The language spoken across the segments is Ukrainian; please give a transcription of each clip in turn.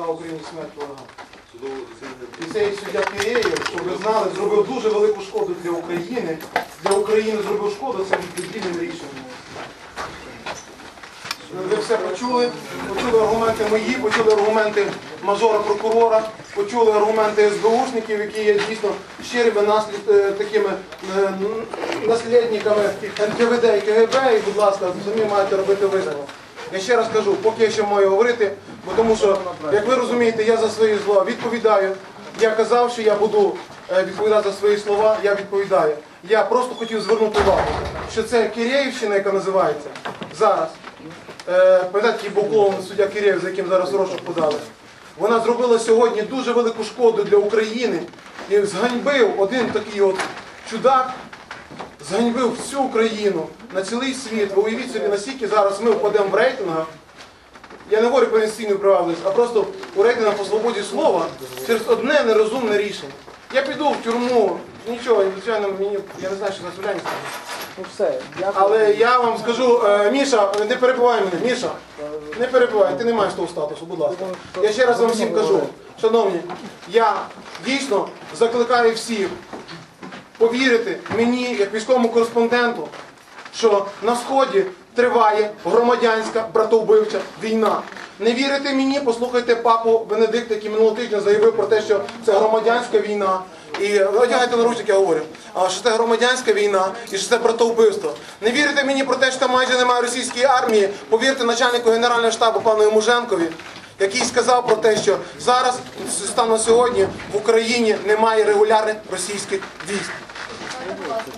Слава Україні, смерть ворогам. І цей суддя Киреєв, щоб ви знали, зробив дуже велику шкоду для України. Для України зробив шкоду цим підвільним рішенням. Ви все почули, почули аргументи мої, почули аргументи мажора прокурора, почули аргументи СБУшників, які є дійсно щирими наслід, е, такими е, наслідниками НКВД і КГБ, і, будь ласка, самі маєте робити висновок. Я ще раз кажу, поки я ще маю говорити, бо тому що, як ви розумієте, я за свої слова відповідаю. Я казав, що я буду е, відповідати за свої слова, я відповідаю. Я просто хотів звернути увагу, що це Кирєївщина, яка називається зараз. Е, Пам'ятаєте, такий суддя Кирєв, за яким зараз розшук подали. Вона зробила сьогодні дуже велику шкоду для України і зганьбив один такий от чудак, зганьбив всю Україну на цілий світ. Ви уявіть собі, наскільки зараз ми впадемо в рейтингах. Я не говорю про інвестиційну привабливість, а просто у рейтингах по свободі слова через одне нерозумне рішення. Я піду в тюрму, нічого, звичайно, мені я не знаю, що за. Ну все, дякую. Але я вам скажу, е, Міша, не перебивай мене, Міша, не перебивай, ти не маєш того статусу, будь ласка. Я ще раз вам всім кажу, шановні, я дійсно закликаю всіх повірити мені, як військовому кореспонденту, що на сході триває громадянська братовбивча війна. Не вірите мені, послухайте папу Бенедикта, який минулого тижня заявив про те, що це громадянська війна. І одягайте наручники, я говорю, що це громадянська війна і що це братовбивство. Не вірите мені про те, що майже немає російської армії. Повірте начальнику Генерального штабу пану Муженкові, який сказав про те, що зараз станом сьогодні в Україні немає регулярних російських військ. Ну,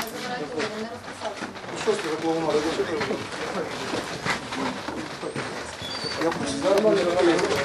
Що ж ти за клоунади? Ну, що? Я хочу нормально не.